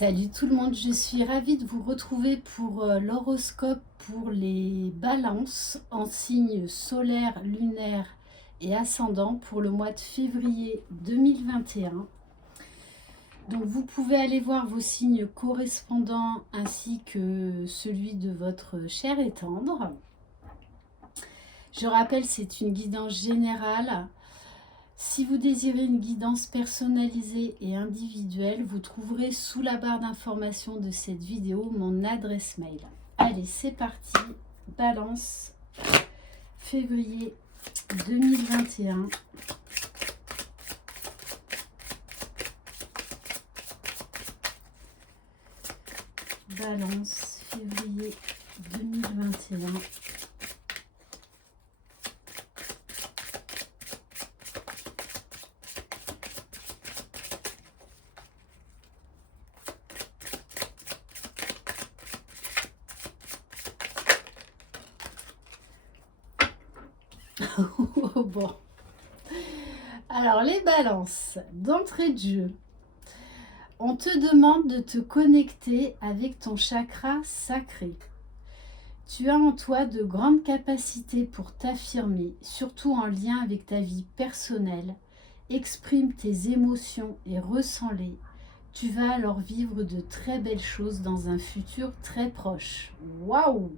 Salut tout le monde, je suis ravie de vous retrouver pour l'horoscope pour les balances en signes solaire, lunaire et ascendant pour le mois de février 2021. Donc vous pouvez aller voir vos signes correspondants ainsi que celui de votre cher et tendre. Je rappelle, c'est une guidance générale. Si vous désirez une guidance personnalisée et individuelle, vous trouverez sous la barre d'information de cette vidéo mon adresse mail. Allez, c'est parti. Balance, février 2021. Balance, février 2021. Bon, alors les balances, d'entrée de jeu, on te demande de te connecter avec ton chakra sacré. Tu as en toi de grandes capacités pour t'affirmer, surtout en lien avec ta vie personnelle. Exprime tes émotions et ressens-les. Tu vas alors vivre de très belles choses dans un futur très proche. Waouh!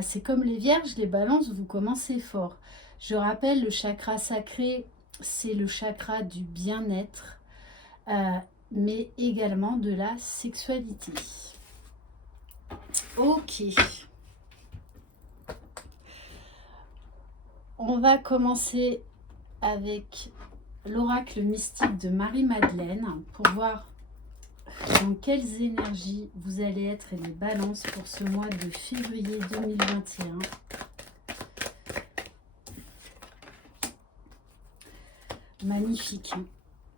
C'est comme les vierges, les balances, vous commencez fort. Je rappelle, le chakra sacré, c'est le chakra du bien-être, mais également de la sexualité. Ok. On va commencer avec l'oracle mystique de Marie-Madeleine pour voir dans quelles énergies vous allez être les balances pour ce mois de février 2021. Magnifique.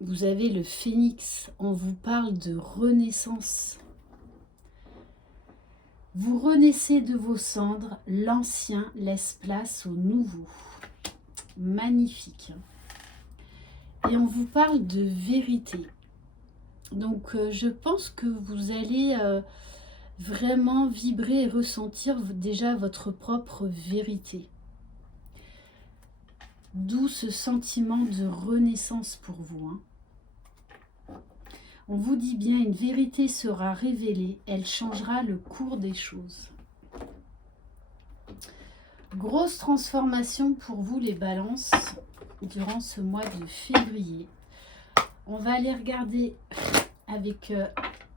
Vous avez le phénix. On vous parle de renaissance. Vous renaissez de vos cendres. L'ancien laisse place au nouveau. Magnifique. Et on vous parle de vérité. Donc je pense que vous allez vraiment vibrer et ressentir déjà votre propre vérité. D'où ce sentiment de renaissance pour vous. On vous dit bien, une vérité sera révélée, elle changera le cours des choses. Grosse transformation pour vous les balances durant ce mois de février. On va aller regarder avec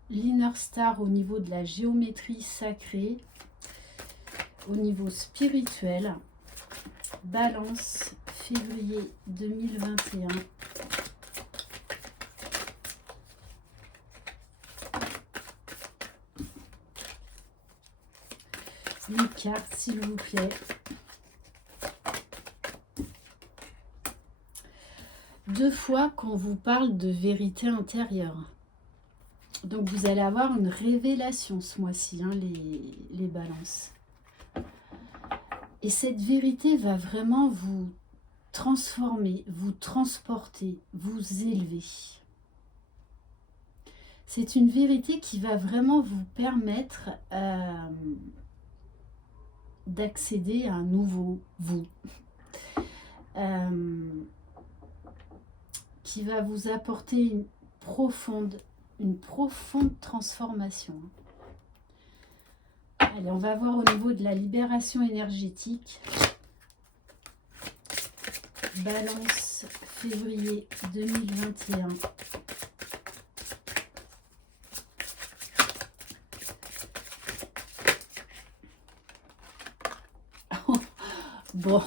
l'Inner Star au niveau de la géométrie sacrée, au niveau spirituel. Balance, février 2021. Une carte, s'il vous plaît. Deux fois qu'on vous parle de vérité intérieure. Donc vous allez avoir une révélation ce mois-ci, les balances. Et cette vérité va vraiment vous transformer, vous transporter, vous élever. C'est une vérité qui va vraiment vous permettre d'accéder à un nouveau vous. Qui va vous apporter une profonde transformation. Allez, on va voir au niveau de la libération énergétique. Balance, février 2021. Bon.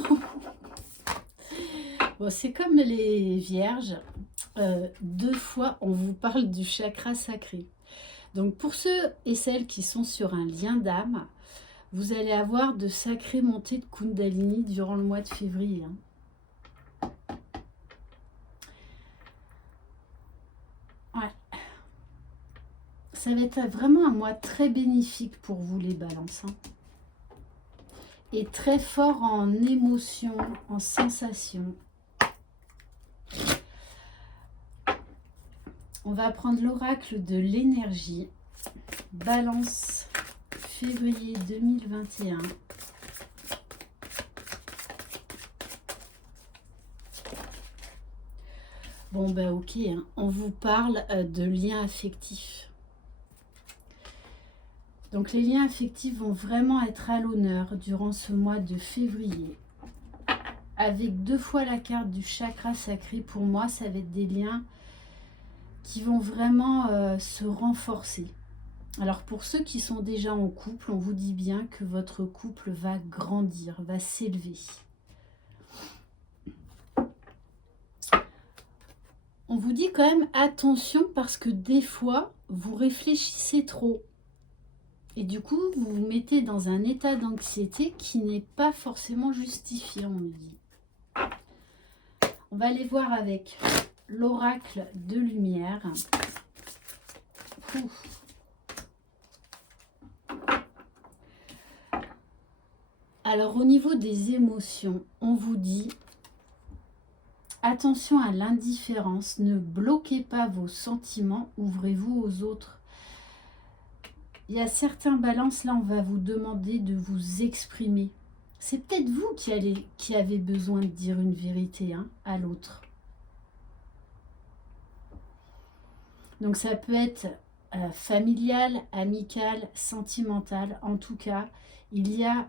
Bon, c'est comme les vierges. Deux fois, on vous parle du chakra sacré. Donc, pour ceux et celles qui sont sur un lien d'âme, vous allez avoir de sacrées montées de Kundalini durant le mois de février. Ouais. Ça va être vraiment un mois très bénéfique pour vous, les balances. Et très fort en émotion, en sensation. On va prendre l'oracle de l'énergie. Balance, février 2021. Bon, ben ok, hein. On vous parle de liens affectifs. Donc les liens affectifs vont vraiment être à l'honneur durant ce mois de février. Avec 2 fois la carte du chakra sacré, pour moi, ça va être des liens qui vont vraiment se renforcer. Alors pour ceux qui sont déjà en couple, on vous dit bien que votre couple va grandir, va s'élever. On vous dit quand même attention parce que des fois, vous réfléchissez trop. Et du coup, vous vous mettez dans un état d'anxiété qui n'est pas forcément justifié, on nous dit. On va aller voir avec l'oracle de lumière. Ouf. Alors au niveau des émotions, on vous dit attention à l'indifférence, ne bloquez pas vos sentiments, ouvrez-vous aux autres. Il y a certains balances, là on va vous demander de vous exprimer. C'est peut-être vous qui avez besoin de dire une vérité à l'autre. Donc ça peut être familial, amical, sentimental. En tout cas, il y a...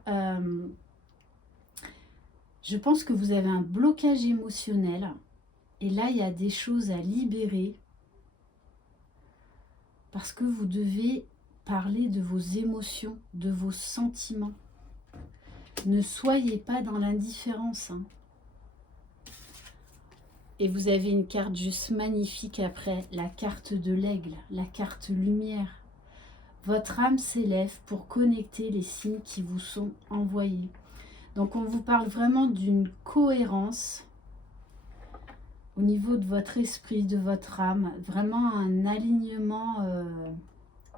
je pense que vous avez un blocage émotionnel. Et là, il y a des choses à libérer. Parce que vous devez parler de vos émotions, de vos sentiments. Ne soyez pas dans l'indifférence. Et vous avez une carte juste magnifique après, la carte de l'aigle, la carte lumière. Votre âme s'élève pour connecter les signes qui vous sont envoyés. Donc on vous parle vraiment d'une cohérence au niveau de votre esprit, de votre âme. Vraiment un alignement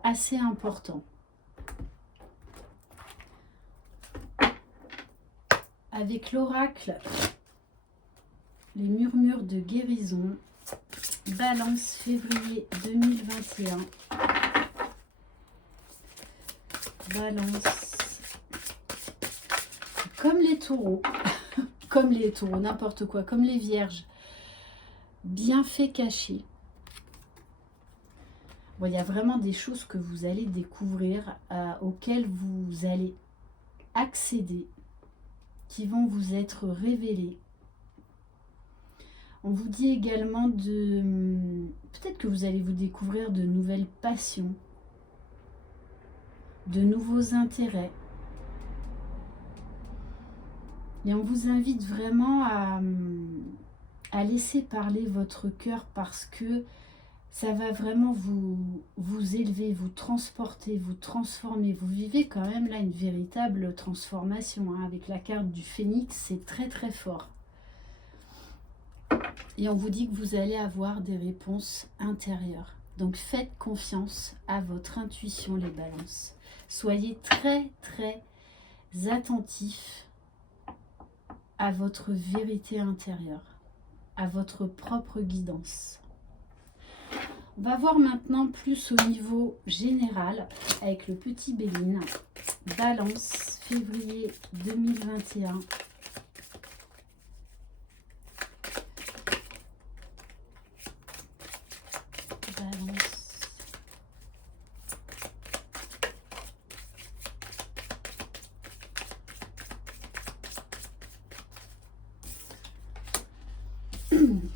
assez important. Avec l'oracle, les murmures de guérison, Balance, février 2021. Balance. Comme les taureaux, comme les taureaux, n'importe quoi, comme les vierges. Bienfaits cachés. Bon, il y a vraiment des choses que vous allez découvrir, auxquelles vous allez accéder, qui vont vous être révélées. On vous dit également peut-être que vous allez vous découvrir de nouvelles passions, de nouveaux intérêts. Et on vous invite vraiment à laisser parler votre cœur parce que ça va vraiment vous élever, vous transporter, vous transformer. Vous vivez quand même là une véritable transformation. Avec la carte du phénix, c'est très très fort. Et on vous dit que vous allez avoir des réponses intérieures. Donc faites confiance à votre intuition, les balances. Soyez très très attentifs à votre vérité intérieure, à votre propre guidance. On va voir maintenant plus au niveau général avec le petit Béline. Balance, février 2021. Balance.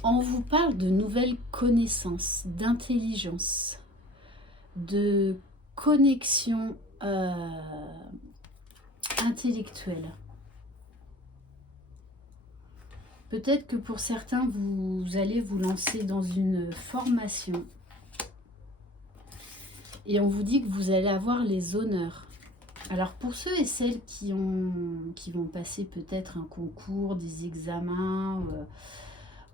On vous parle de nouvelles connaissances, d'intelligence, de connexion intellectuelle. Peut-être que pour certains, vous allez vous lancer dans une formation. Et on vous dit que vous allez avoir les honneurs. Alors pour ceux et celles qui vont passer peut-être un concours, des examens,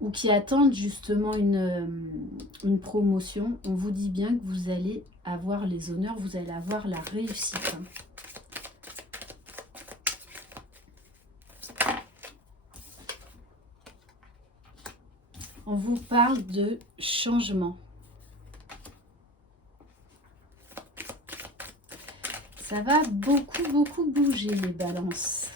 ou qui attendent justement une promotion, on vous dit bien que vous allez avoir les honneurs, vous allez avoir la réussite. On vous parle de changement. Ça va beaucoup bouger les balances.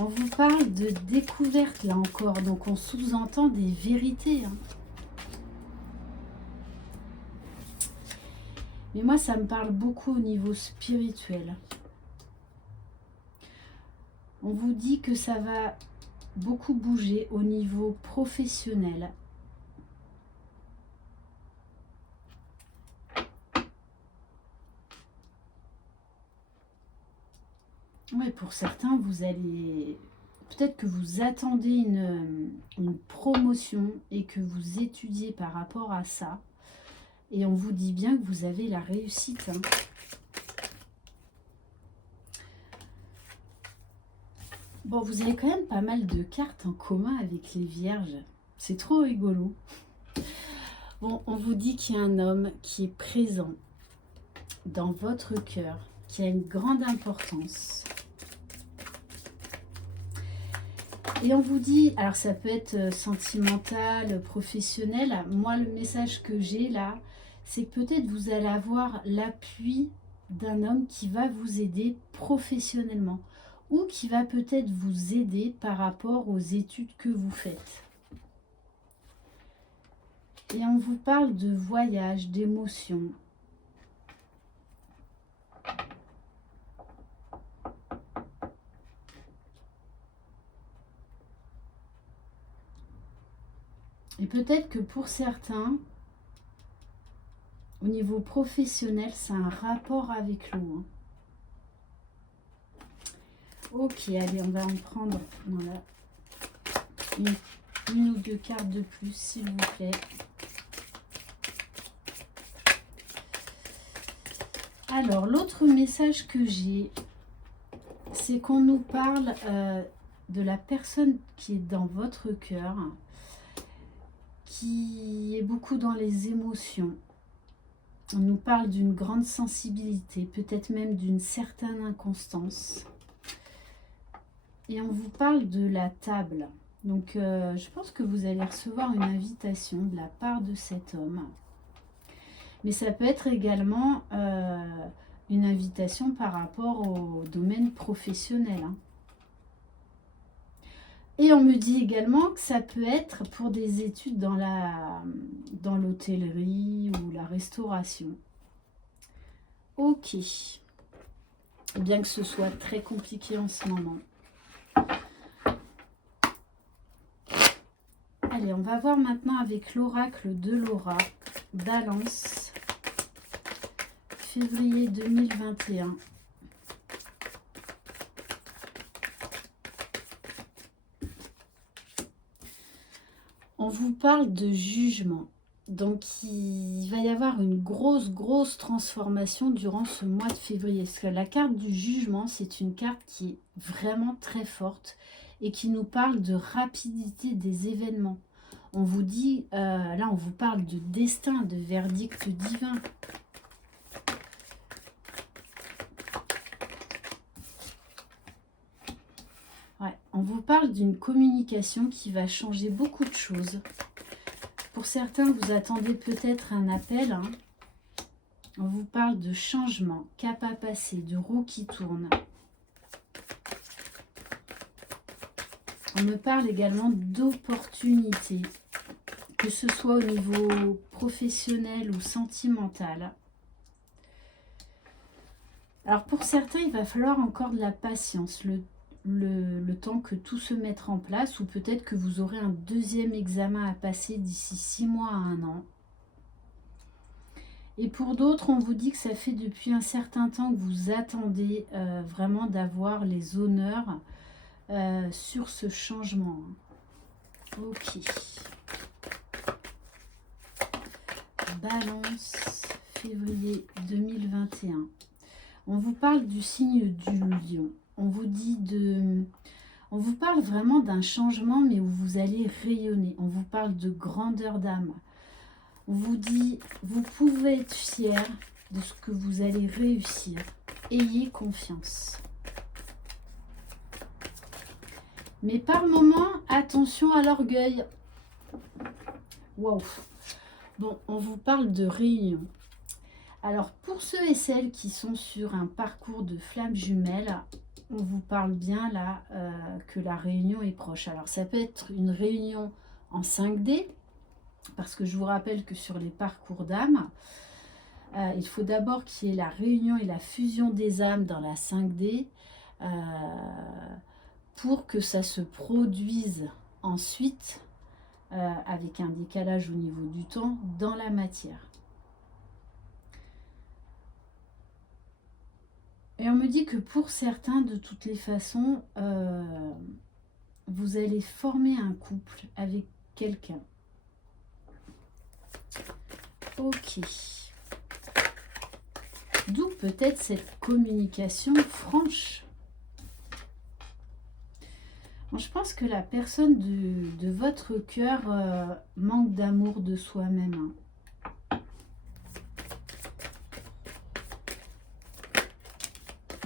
On vous parle de découverte là encore, donc on sous-entend des vérités. Hein. Mais moi, ça me parle beaucoup au niveau spirituel. On vous dit que ça va beaucoup bouger au niveau professionnel. Oui, pour certains, vous allez... Peut-être que vous attendez une promotion et que vous étudiez par rapport à ça. Et on vous dit bien que vous avez la réussite. Hein. Bon, vous avez quand même pas mal de cartes en commun avec les vierges. C'est trop rigolo. Bon, on vous dit qu'il y a un homme qui est présent dans votre cœur, qui a une grande importance. Et on vous dit, alors ça peut être sentimental, professionnel. Moi, le message que j'ai là, c'est que peut-être vous allez avoir l'appui d'un homme qui va vous aider professionnellement ou qui va peut-être vous aider par rapport aux études que vous faites. Et on vous parle de voyage, d'émotions. Et peut-être que pour certains, au niveau professionnel, c'est un rapport avec l'eau. Hein. Ok, allez, on va en prendre voilà, une ou deux cartes de plus, s'il vous plaît. Alors, l'autre message que j'ai, c'est qu'on nous parle de la personne qui est dans votre cœur, qui est beaucoup dans les émotions. On nous parle d'une grande sensibilité, peut-être même d'une certaine inconstance. Et on vous parle de la table. Donc, je pense que vous allez recevoir une invitation de la part de cet homme. Mais ça peut être également une invitation par rapport au domaine professionnel. Hein. Et on me dit également que ça peut être pour des études dans l'hôtellerie ou la restauration. Ok. Bien que ce soit très compliqué en ce moment. Allez, on va voir maintenant avec l'oracle de Laura, Balance, février 2021. On vous parle de jugement. Donc, il va y avoir une grosse transformation durant ce mois de février. Parce que la carte du jugement, c'est une carte qui est vraiment très forte et qui nous parle de rapidité des événements. On vous dit, là on vous parle de destin, de verdict divin. Ouais, on vous parle d'une communication qui va changer beaucoup de choses. Pour certains, vous attendez peut-être un appel. Hein. On vous parle de changement, cap à passer, de roue qui tourne. On me parle également d'opportunités, que ce soit au niveau professionnel ou sentimental. Alors pour certains, il va falloir encore de la patience, le temps que tout se mette en place, ou peut-être que vous aurez un deuxième examen à passer d'ici 6 mois à 1 an. Et pour d'autres, on vous dit que ça fait depuis un certain temps que vous attendez vraiment d'avoir les honneurs sur ce changement. Ok. Balance, février 2021. On vous parle du signe du lion. On vous parle vraiment d'un changement, mais où vous allez rayonner. On vous parle de grandeur d'âme. On vous dit, vous pouvez être fier de ce que vous allez réussir. Ayez confiance. Mais par moment, attention à l'orgueil. Waouh. Bon, on vous parle de réunion. Alors, pour ceux et celles qui sont sur un parcours de flammes jumelles, on vous parle bien là que la réunion est proche. Alors, ça peut être une réunion en 5D, parce que je vous rappelle que sur les parcours d'âme, il faut d'abord qu'il y ait la réunion et la fusion des âmes dans la 5D pour que ça se produise ensuite, avec un décalage au niveau du temps, dans la matière. Et on me dit que pour certains, de toutes les façons, vous allez former un couple avec quelqu'un. Ok. D'où peut-être cette communication franche. Bon, je pense que la personne de votre cœur manque d'amour de soi-même.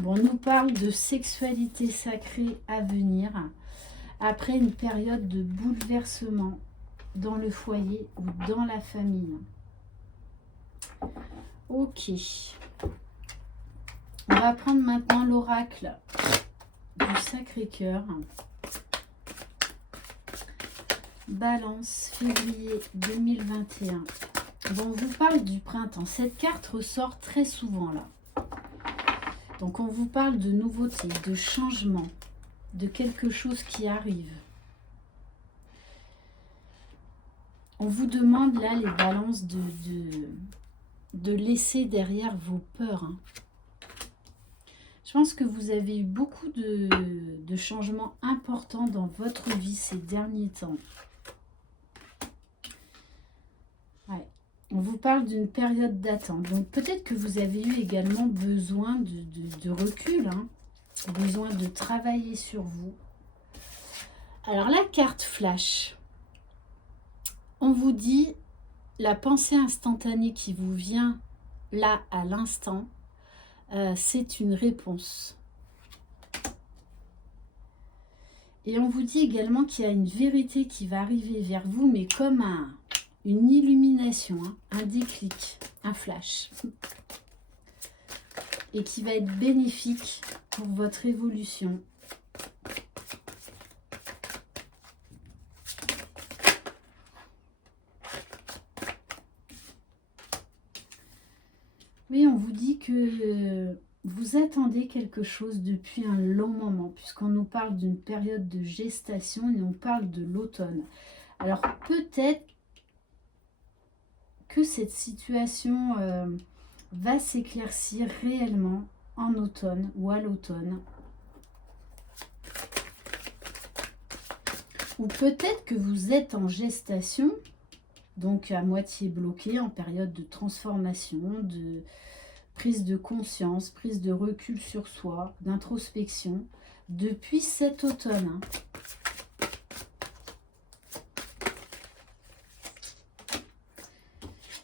Bon, on nous parle de sexualité sacrée à venir après une période de bouleversement dans le foyer ou dans la famille. Ok. On va prendre maintenant l'oracle du Sacré-Cœur. Balance, février 2021. Bon, on vous parle du printemps. Cette carte ressort très souvent là. Donc on vous parle de nouveautés, de changements, de quelque chose qui arrive. On vous demande là, les balances, de laisser derrière vos peurs. Je pense que vous avez eu beaucoup de changements importants dans votre vie ces derniers temps. Ouais. On vous parle d'une période d'attente. Donc peut-être que vous avez eu également besoin de recul, besoin de travailler sur vous. Alors la carte flash, on vous dit la pensée instantanée qui vous vient là à l'instant, c'est une réponse. Et on vous dit également qu'il y a une vérité qui va arriver vers vous, mais comme une illumination, un déclic, un flash. Et qui va être bénéfique pour votre évolution. Oui, on vous dit que vous attendez quelque chose depuis un long moment, puisqu'on nous parle d'une période de gestation et on parle de l'automne. Alors peut-être que cette situation va s'éclaircir réellement en automne ou à l'automne. Ou peut-être que vous êtes en gestation, donc à moitié bloqué, en période de transformation, de prise de conscience, prise de recul sur soi, d'introspection, depuis cet automne.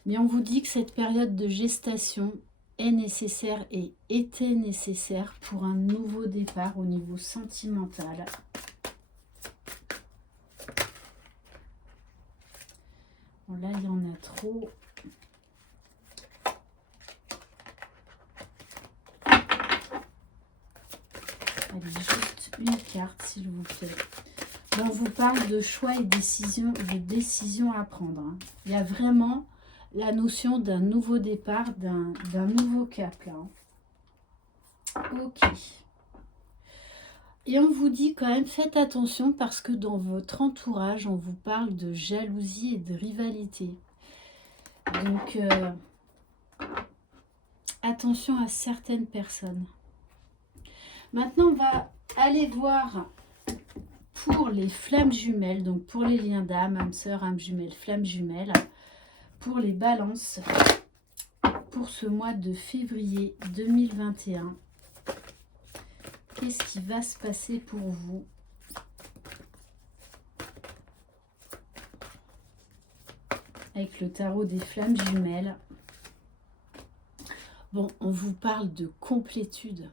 Mais on vous dit que cette période de gestation est nécessaire et était nécessaire pour un nouveau départ au niveau sentimental. Bon, là, il y en a trop. Allez, juste une carte, s'il vous plaît. Bon, on vous parle de choix et de décisions à prendre. Il y a vraiment la notion d'un nouveau départ, d'un nouveau cap là. Ok. Et on vous dit quand même, faites attention parce que dans votre entourage, on vous parle de jalousie et de rivalité. Donc, attention à certaines personnes. Maintenant, on va aller voir pour les flammes jumelles, donc pour les liens d'âme, âme sœur, âme jumelle, flammes jumelles, pour les balances, pour ce mois de février 2021. Qu'est-ce qui va se passer pour vous? Avec le tarot des flammes jumelles. Bon, on vous parle de complétude.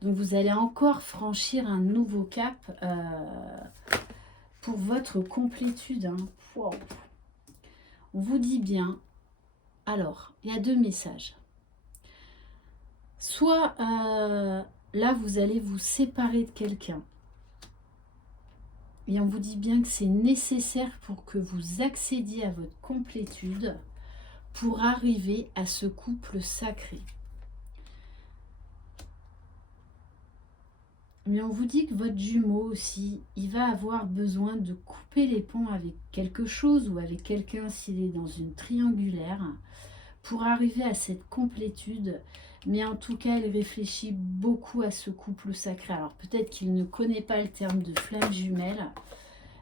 Donc vous allez encore franchir un nouveau cap pour votre complétude. Wow. On vous dit bien Alors, il y a deux messages. Soit là, vous allez vous séparer de quelqu'un. Et on vous dit bien que c'est nécessaire pour que vous accédiez à votre complétude pour arriver à ce couple sacré. Mais on vous dit que votre jumeau aussi, il va avoir besoin de couper les ponts avec quelque chose ou avec quelqu'un s'il est dans une triangulaire pour arriver à cette complétude. Mais en tout cas, il réfléchit beaucoup à ce couple sacré. Alors peut-être qu'il ne connaît pas le terme de flamme jumelle,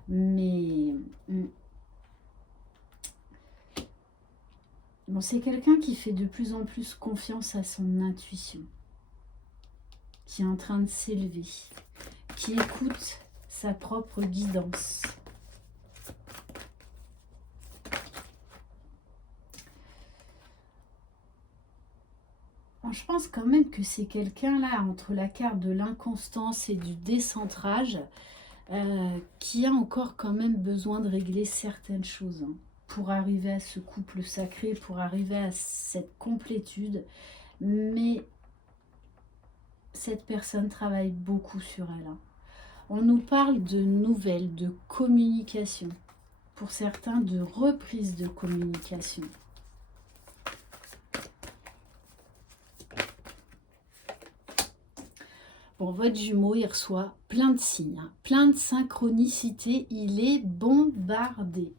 mais bon, c'est quelqu'un qui fait de plus en plus confiance à son intuition, qui est en train de s'élever, qui écoute sa propre guidance. Bon, je pense quand même que c'est quelqu'un là, entre la carte de l'inconstance et du décentrage, qui a encore quand même besoin de régler certaines choses pour arriver à ce couple sacré, pour arriver à cette complétude. Mais cette personne travaille beaucoup sur elle. On nous parle de nouvelles, de communication. Pour certains, de reprise de communication. Bon, votre jumeau, il reçoit plein de signes, plein de synchronicité. Il est bombardé.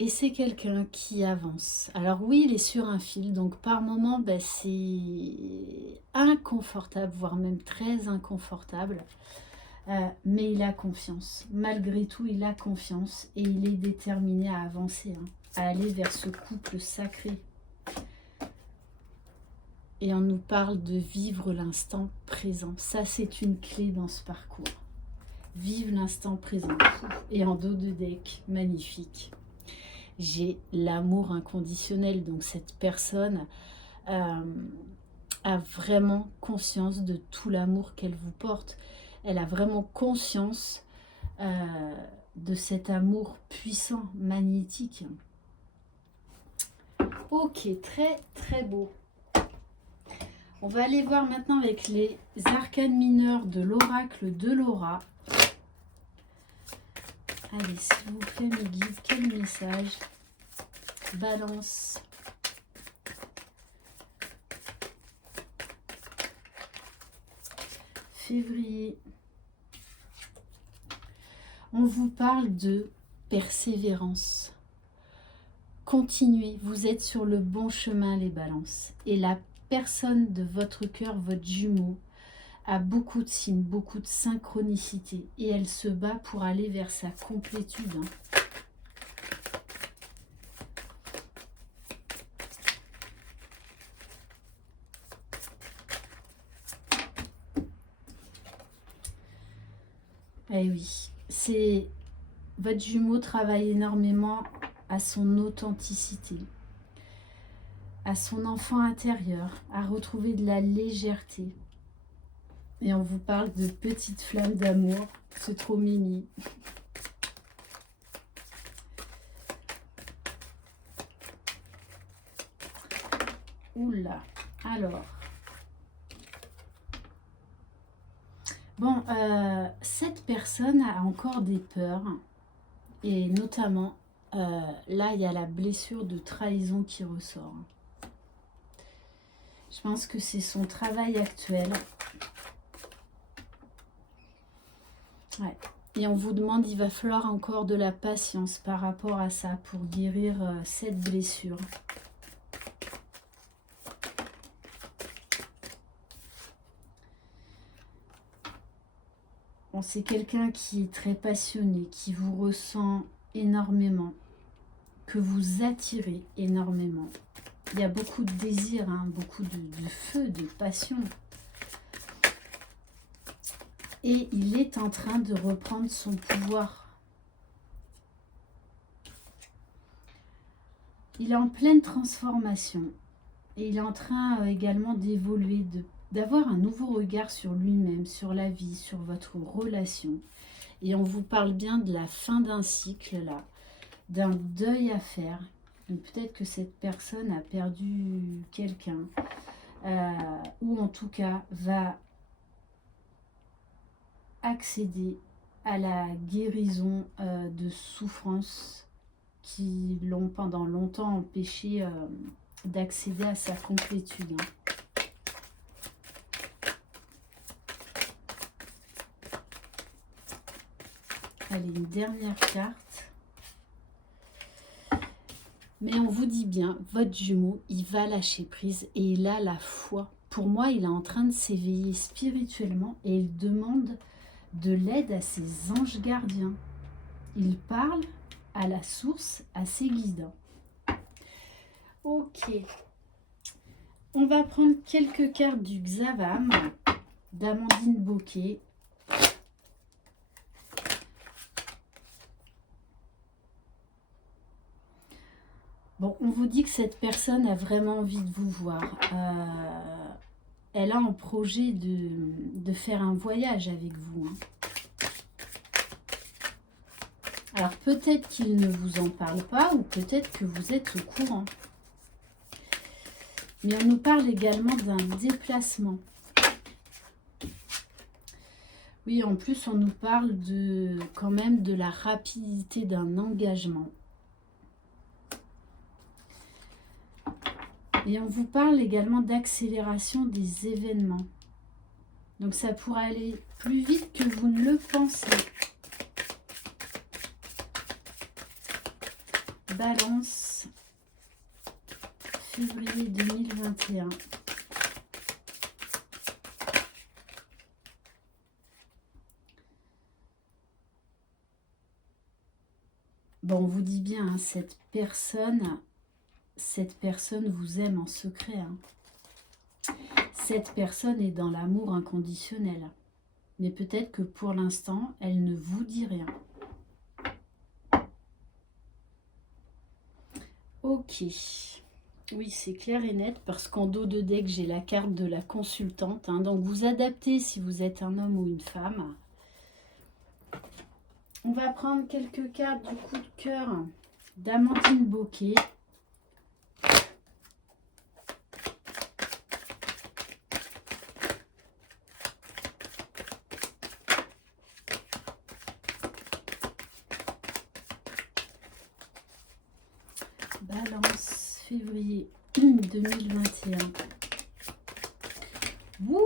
Et c'est quelqu'un qui avance. Alors oui, il est sur un fil, donc par moment, c'est inconfortable, voire même très inconfortable. Mais il a confiance. Malgré tout, il a confiance et il est déterminé à avancer, à aller vers ce couple sacré. Et on nous parle de vivre l'instant présent. Ça, c'est une clé dans ce parcours. Vive l'instant présent. Et en dos de deck, magnifique. J'ai l'amour inconditionnel. Donc cette personne a vraiment conscience de tout l'amour qu'elle vous porte. Elle a vraiment conscience de cet amour puissant, magnétique. Ok, très très beau. On va aller voir maintenant avec les arcanes mineurs de l'oracle de Laura. Allez, s'il vous plaît, mes guides, quel message? Balance. Février. On vous parle de persévérance. Continuez, vous êtes sur le bon chemin, les balances. Et la personne de votre cœur, votre jumeau, a beaucoup de signes, beaucoup de synchronicité. Et elle se bat pour aller vers sa complétude. Eh oui, c'est votre jumeau travaille énormément à son authenticité, à son enfant intérieur, à retrouver de la légèreté. Et on vous parle de petites flammes d'amour, c'est trop mimi. Oula, alors. Bon, cette personne a encore des peurs. Et notamment, là, il y a la blessure de trahison qui ressort. Je pense que c'est son travail actuel. Ouais. Et on vous demande, il va falloir encore de la patience par rapport à ça pour guérir cette blessure. Bon, c'est quelqu'un qui est très passionné, qui vous ressent énormément, que vous attirez énormément. Il y a beaucoup de désir, beaucoup de feu, de passion. Et il est en train de reprendre son pouvoir. Il est en pleine transformation. Et il est en train également d'évoluer, d'avoir un nouveau regard sur lui-même, sur la vie, sur votre relation. Et on vous parle bien de la fin d'un cycle, là, d'un deuil à faire. Peut-être que cette personne a perdu quelqu'un, ou en tout cas va accéder à la guérison de souffrances qui l'ont pendant longtemps empêché d'accéder à sa complétude. Allez, une dernière carte. Mais on vous dit bien, votre jumeau, il va lâcher prise et il a la foi. Pour moi, il est en train de s'éveiller spirituellement et il demande de l'aide à ses anges gardiens. Il parle à la source, à ses guides. Ok. On va prendre quelques cartes du Xavam, d'Amandine Bocquet. Bon, on vous dit que cette personne a vraiment envie de vous voir. Elle a en projet de faire un voyage avec vous. Alors peut-être qu'il ne vous en parle pas ou peut-être que vous êtes au courant. Mais on nous parle également d'un déplacement. Oui, en plus on nous parle quand même de la rapidité d'un engagement. Et on vous parle également d'accélération des événements. Donc ça pourrait aller plus vite que vous ne le pensez. Balance, février 2021. Bon, on vous dit bien, hein, cette personne vous aime en secret. Cette personne est dans l'amour inconditionnel. Mais peut-être que pour l'instant, elle ne vous dit rien. Ok. Oui, c'est clair et net parce qu'en dos de deck, j'ai la carte de la consultante. Donc, vous adaptez si vous êtes un homme ou une femme. On va prendre quelques cartes du coup de cœur d'Amandine Bocquet. Balance, février 2021. Bouh,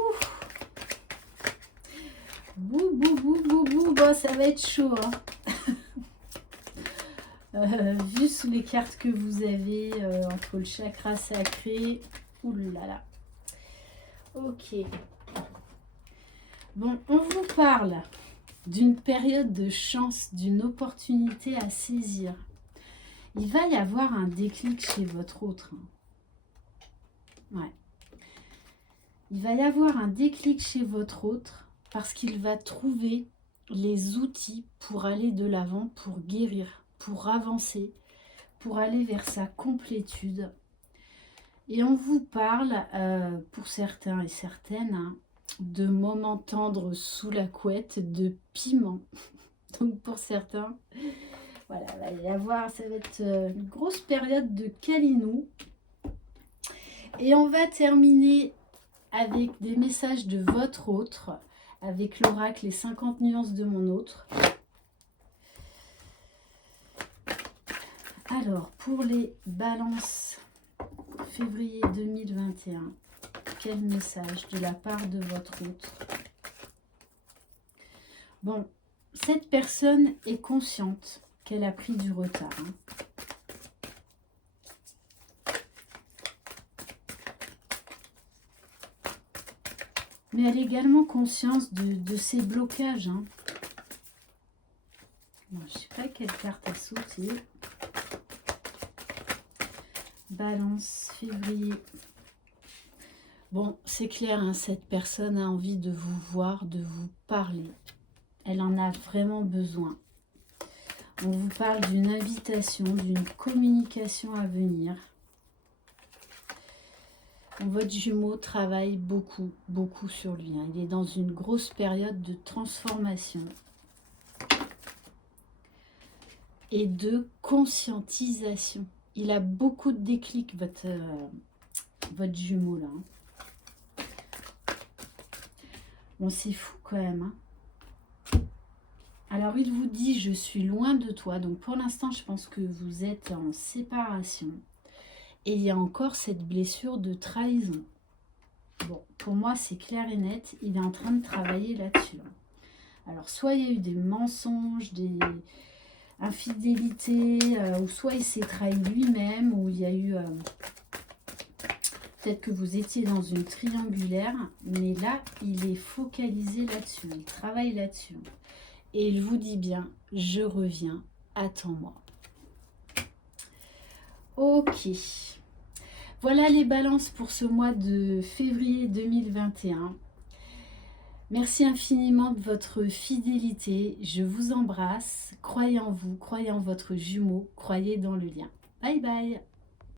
bouh, bouh, bouh, bouh, bouh. Bon, ça va être chaud. Vu sous les cartes que vous avez entre le chakra sacré. Ouh là là. Ok. Bon, on vous parle d'une période de chance, d'une opportunité à saisir. Il va y avoir un déclic chez votre autre. Ouais. Il va y avoir un déclic chez votre autre parce qu'il va trouver les outils pour aller de l'avant, pour guérir, pour avancer, pour aller vers sa complétude. Et on vous parle, pour certains et certaines, de moments tendres sous la couette, de piment. Donc pour certains, voilà, va y avoir, ça va être une grosse période de câlinou. Et on va terminer avec des messages de votre autre, avec l'oracle Les 50 nuances de mon autre. Alors, pour les balances, février 2021, quel message de la part de votre autre? Bon, cette personne est consciente qu'elle a pris du retard. Mais elle a également conscience de ses blocages. Bon, je ne sais pas quelle carte a sauté. Balance, février. Bon, c'est clair, cette personne a envie de vous voir, de vous parler. Elle en a vraiment besoin. On vous parle d'une invitation, d'une communication à venir. Votre jumeau travaille beaucoup, beaucoup sur lui. Il est dans une grosse période de transformation. et de conscientisation. Il a beaucoup de déclics, votre jumeau là. Bon, c'est fou quand même. Hein. Alors, il vous dit, je suis loin de toi. Donc, pour l'instant, je pense que vous êtes en séparation. Et il y a encore cette blessure de trahison. Bon, pour moi, c'est clair et net. Il est en train de travailler là-dessus. Alors, soit il y a eu des mensonges, des infidélités, ou soit il s'est trahi lui-même, ou il y a eu... peut-être que vous étiez dans une triangulaire, mais là, il est focalisé là-dessus. Il travaille là-dessus. Et il vous dit bien, je reviens, attends-moi. Ok. Voilà les balances pour ce mois de février 2021. Merci infiniment de votre fidélité. Je vous embrasse. Croyez en vous, croyez en votre jumeau, croyez dans le lien. Bye bye.